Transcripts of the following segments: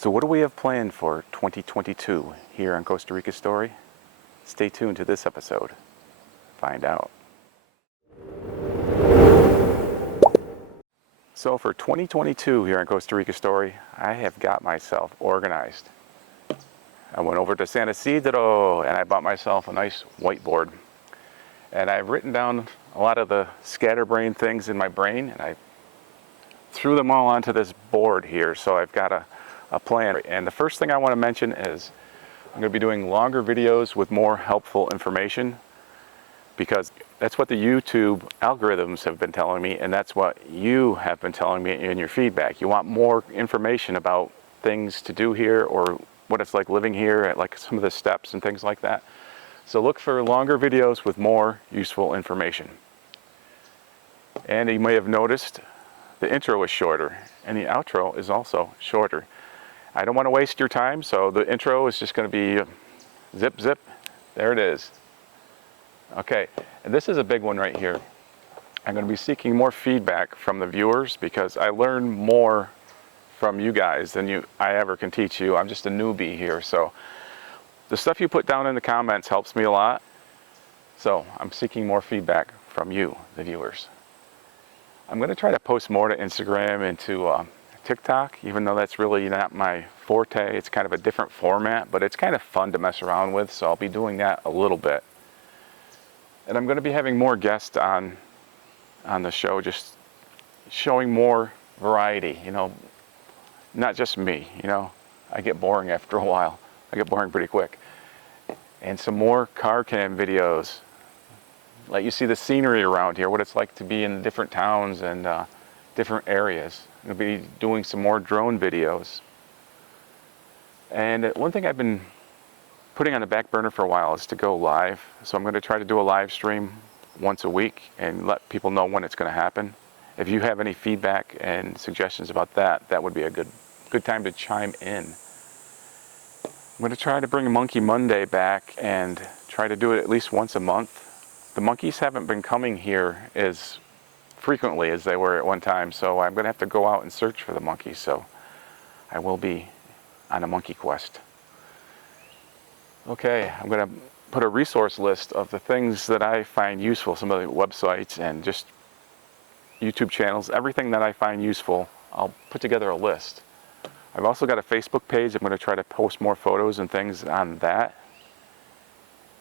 So what do we have planned for 2022 here on Costa Rica Story? Stay tuned to this episode. Find out. So for 2022 here on Costa Rica Story, I have got myself organized. I went over to San Isidro and I bought myself a nice whiteboard. And I've written down a lot of the scatterbrain things in my brain, and I threw them all onto this board here. So I've got a plan. And the first thing I want to mention is I'm going to be doing longer videos with more helpful information, because that's what the YouTube algorithms have been telling me, and that's what you have been telling me in your feedback. You want more information about things to do here, or what it's like living here, like some of the steps and things like that. So look for longer videos with more useful information. And you may have noticed the intro is shorter, and the outro is also shorter. I don't want to waste your time, so the intro is just going to be zip, zip. There it is. Okay, and this is a big one right here. I'm going to be seeking more feedback from the viewers, because I learn more from you guys than I ever can teach you. I'm just a newbie here, so the stuff you put down in the comments helps me a lot. So I'm seeking more feedback from you, the viewers. I'm going to try to post more to Instagram and to TikTok, even though that's really not my forte. It's kind of a different format, but it's kind of fun to mess around with, so I'll be doing that a little bit. And I'm going to be having more guests on the show, just showing more variety, not just me, I get boring after a while. I get boring pretty quick. And some more car cam videos. Let you see the scenery around here, what it's like to be in different towns and different areas. I'm going to be doing some more drone videos. And one thing I've been putting on the back burner for a while is to go live. So I'm going to try to do a live stream once a week and let people know when it's going to happen. If you have any feedback and suggestions about that, that would be a good time to chime in. I'm going to try to bring Monkey Monday back and try to do it at least once a month. The monkeys haven't been coming here as frequently as they were at one time, so I'm going to have to go out and search for the monkeys. So I will be on a monkey quest. Okay, I'm going to put a resource list of the things that I find useful, some of the websites and just YouTube channels, everything that I find useful. I'll put together a list. I've also got a Facebook page. I'm going to try to post more photos and things on that.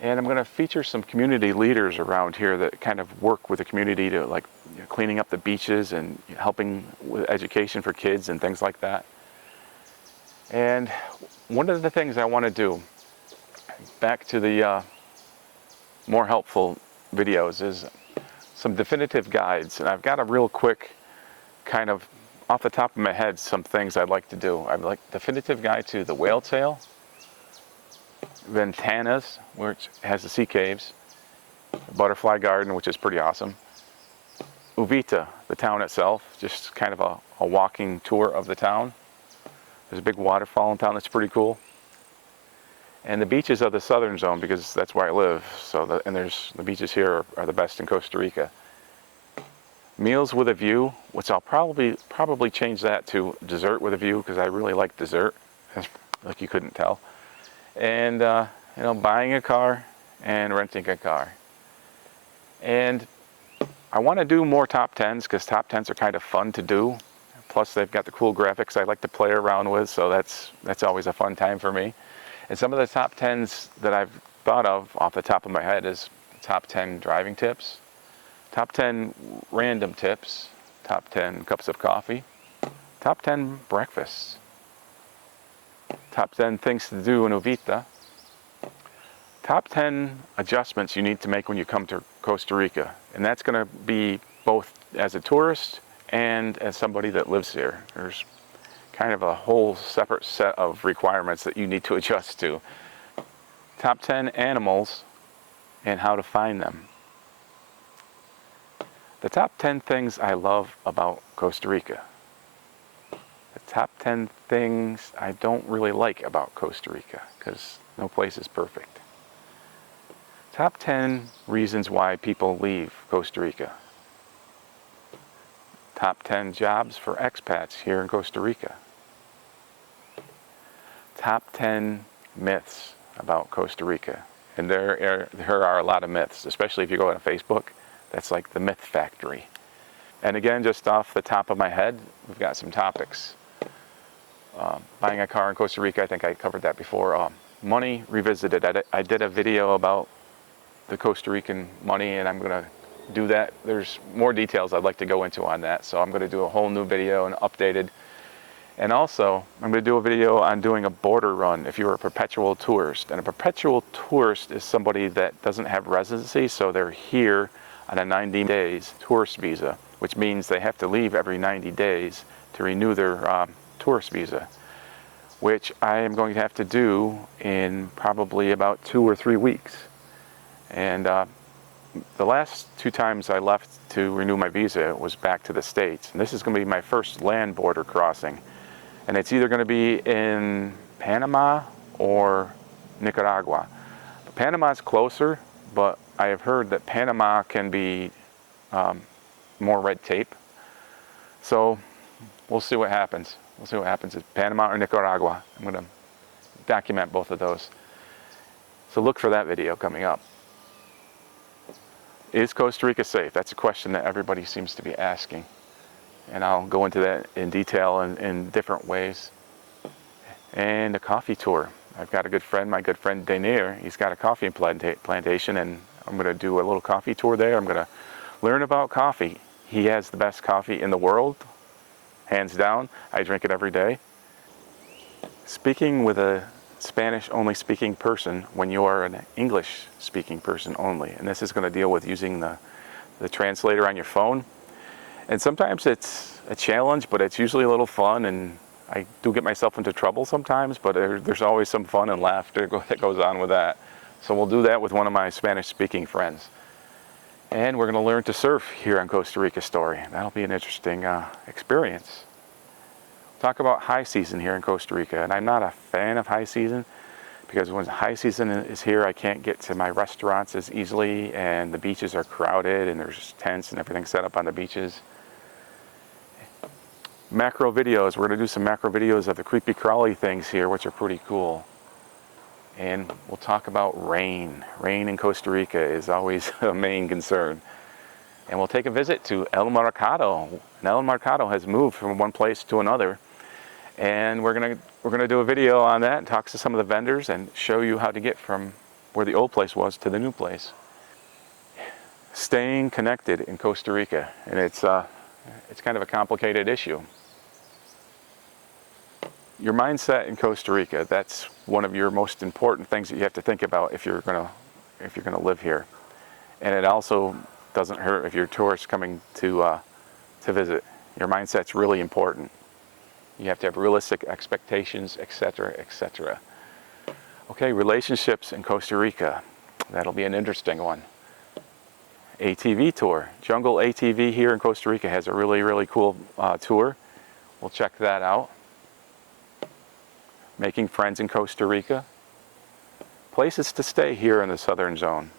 And I'm going to feature some community leaders around here that kind of work with the community to cleaning up the beaches and helping with education for kids and things like that. And one of the things I want to do, back to the more helpful videos, is some definitive guides. And I've got a real quick kind of off the top of my head some things I'd like to do. I'd like definitive guide to the whale tail, Ventanas, which has the sea caves, Butterfly Garden, which is pretty awesome, Uvita, the town itself, just kind of a walking tour of the town. There's a big waterfall in town that's pretty cool. And the beaches of the southern zone, because that's where I live. So the beaches here are the best in Costa Rica. Meals with a view, which I'll probably change that to dessert with a view, because I really like dessert, like you couldn't tell. And buying a car and renting a car. And I want to do more top 10s, because top 10s are kind of fun to do. Plus they've got the cool graphics I like to play around with, so that's always a fun time for me. And some of the top 10s that I've thought of off the top of my head is top 10 driving tips, top 10 random tips, top 10 cups of coffee, top 10 breakfasts, top 10 things to do in Uvita, top 10 adjustments you need to make when you come to Costa Rica. And that's going to be both as a tourist and as somebody that lives here. There's kind of a whole separate set of requirements that you need to adjust to. Top 10 animals and how to find them. The top 10 things I love about Costa Rica. The top 10 things I don't really like about Costa Rica, because no place is perfect. Top 10 reasons why people leave Costa Rica. Top 10 jobs for expats here in Costa Rica. top 10 myths about Costa Rica. And there are a lot of myths, especially if you go on Facebook. That's like the myth factory. And again, just off the top of my head, we've got some topics. Buying a car in Costa Rica, I think I covered that before. Money revisited. I did a video about the Costa Rican money, and I'm going to do that. There's more details I'd like to go into on that, so I'm going to do a whole new video and updated. And also, I'm going to do a video on doing a border run if you're a perpetual tourist. And a perpetual tourist is somebody that doesn't have residency, so they're here on a 90 days tourist visa, which means they have to leave every 90 days to renew their tourist visa, which I am going to have to do in probably about 2 or 3 weeks. And the last 2 times I left to renew my visa was back to the States. And this is going to be my first land border crossing. And it's either going to be in Panama or Nicaragua. Panama's closer, but I have heard that Panama can be more red tape. So we'll see what happens. We'll see what happens at Panama or Nicaragua. I'm going to document both of those. So look for that video coming up. Is Costa Rica safe? That's a question that everybody seems to be asking. And I'll go into that in detail in different ways. And a coffee tour. I've got a good friend, my good friend Denier. He's got a coffee plantation, and I'm going to do a little coffee tour there. I'm going to learn about coffee. He has the best coffee in the world, hands down. I drink it every day. Speaking with a Spanish-only speaking person when you are an English-speaking person only. And this is going to deal with using the translator on your phone. And sometimes it's a challenge, but it's usually a little fun, and I do get myself into trouble sometimes, but there's always some fun and laughter that goes on with that. So we'll do that with one of my Spanish-speaking friends. And we're going to learn to surf here on Costa Rica Story. That'll be an interesting experience. Talk about high season here in Costa Rica, and I'm not a fan of high season because when high season is here, I can't get to my restaurants as easily, and the beaches are crowded, and there's tents and everything set up on the beaches. Macro videos. We're going to do some macro videos of the creepy crawly things here, which are pretty cool. And we'll talk about rain. Rain in Costa Rica is always a main concern. And we'll take a visit to El Mercado. And El Mercado has moved from one place to another. And we're gonna do a video on that and talk to some of the vendors and show you how to get from where the old place was to the new place. Staying connected in Costa Rica, and it's kind of a complicated issue. Your mindset in Costa Rica, that's one of your most important things that you have to think about if you're gonna live here. And it also doesn't hurt if you're tourists coming to visit. Your mindset's really important. You have to have realistic expectations, etc., etc. Okay, relationships in Costa Rica. That'll be an interesting one. ATV tour. Jungle ATV here in Costa Rica has a really, really cool tour. We'll check that out. Making friends in Costa Rica. Places to stay here in the southern zone.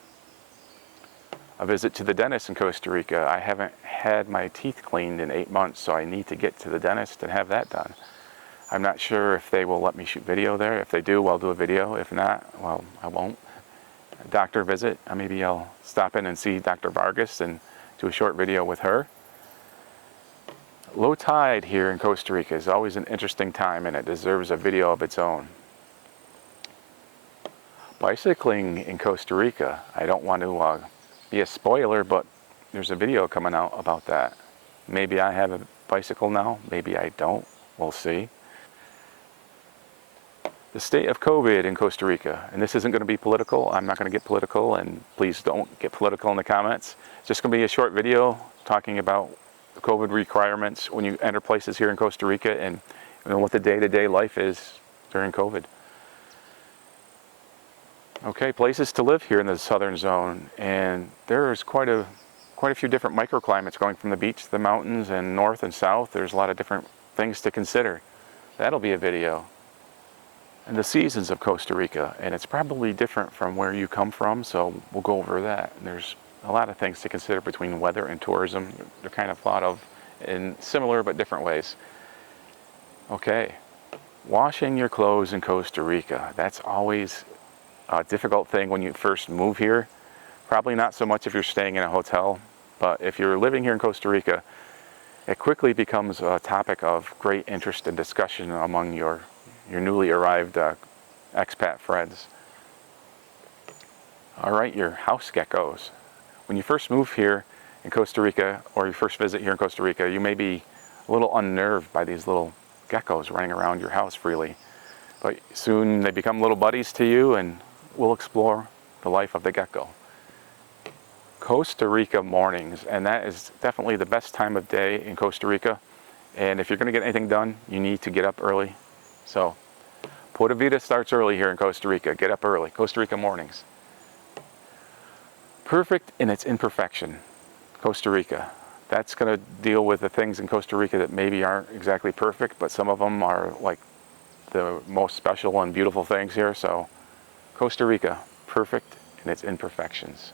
A visit to the dentist in Costa Rica. I haven't had my teeth cleaned in 8 months, so I need to get to the dentist and have that done. I'm not sure if they will let me shoot video there. If they do, I'll do a video. If not, well, I won't. A doctor visit. Maybe I'll stop in and see Dr. Vargas and do a short video with her. Low tide here in Costa Rica is always an interesting time, and it deserves a video of its own. Bicycling in Costa Rica. I don't want to be a spoiler, but there's a video coming out about that. Maybe I have a bicycle now, maybe I don't. We'll see. The state of COVID in Costa Rica, and this isn't going to be political. I'm not going to get political, and please don't get political in the comments. It's just going to be a short video talking about the COVID requirements when you enter places here in Costa Rica, and what the day-to-day life is during COVID. Okay, places to live here in the southern zone, and there's quite a few different microclimates going from the beach to the mountains and north and south. There's a lot of different things to consider. That'll be a video. And the seasons of Costa Rica, and it's probably different from where you come from, so we'll go over that. And there's a lot of things to consider between weather and tourism. They're kind of thought of in similar but different ways. Okay, Washing your clothes in Costa Rica, that's always a difficult thing when you first move here. Probably not so much if you're staying in a hotel, but if you're living here in Costa Rica, it quickly becomes a topic of great interest and discussion among your newly arrived expat friends. All right, your house geckos. When you first move here in Costa Rica, or you first visit here in Costa Rica, you may be a little unnerved by these little geckos running around your house freely. But soon they become little buddies to you, and we'll explore the life of the gecko. Costa Rica mornings, and that is definitely the best time of day in Costa Rica. And if you're going to get anything done, you need to get up early. So Pura Vida starts early here in Costa Rica. Get up early. Costa Rica mornings. Perfect in its imperfection. Costa Rica. That's going to deal with the things in Costa Rica that maybe aren't exactly perfect, but some of them are like the most special and beautiful things here. So Costa Rica, perfect in its imperfections.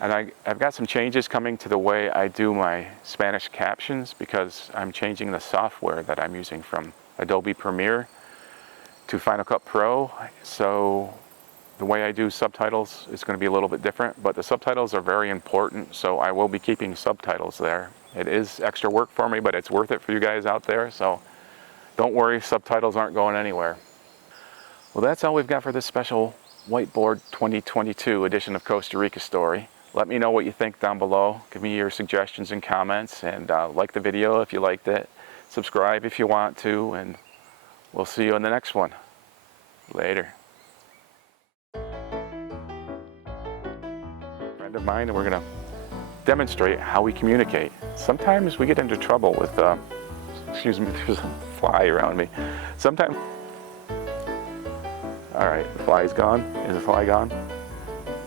And I've got some changes coming to the way I do my Spanish captions, because I'm changing the software that I'm using from Adobe Premiere to Final Cut Pro. So the way I do subtitles is going to be a little bit different, but the subtitles are very important, so I will be keeping subtitles there. It is extra work for me, but it's worth it for you guys out there, so don't worry, subtitles aren't going anywhere. Well, that's all we've got for this special Whiteboard 2022 edition of Costa Rica Story. Let me know what you think down below. Give me your suggestions and comments, and like the video if you liked it. Subscribe if you want to, and we'll see you in the next one. Later. Friend of mine, and we're going to demonstrate how we communicate. Sometimes we get into trouble with, excuse me, there's a fly around me. Sometimes, all right, the fly's gone. Is the fly gone?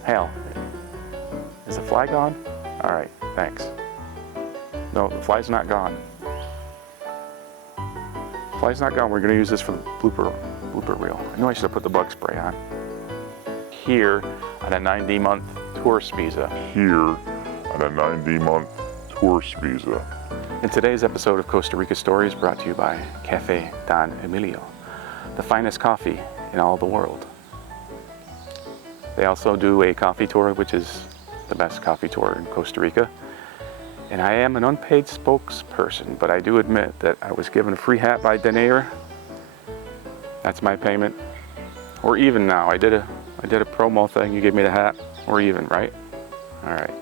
Hal, is the fly gone? All right, thanks. No, the fly's not gone. The fly's not gone. We're going to use this for the blooper reel. I knew I should have put the bug spray on. Here on a 90-month tourist visa. And today's episode of Costa Rica Story is brought to you by Cafe Don Emilio, the finest coffee in all the world. They also do a coffee tour, which is the best coffee tour in Costa Rica. And I am an unpaid spokesperson, but I do admit that I was given a free hat by Denair. That's my payment. We're even now. I did a promo thing. You gave me the hat. We're even, right? All right.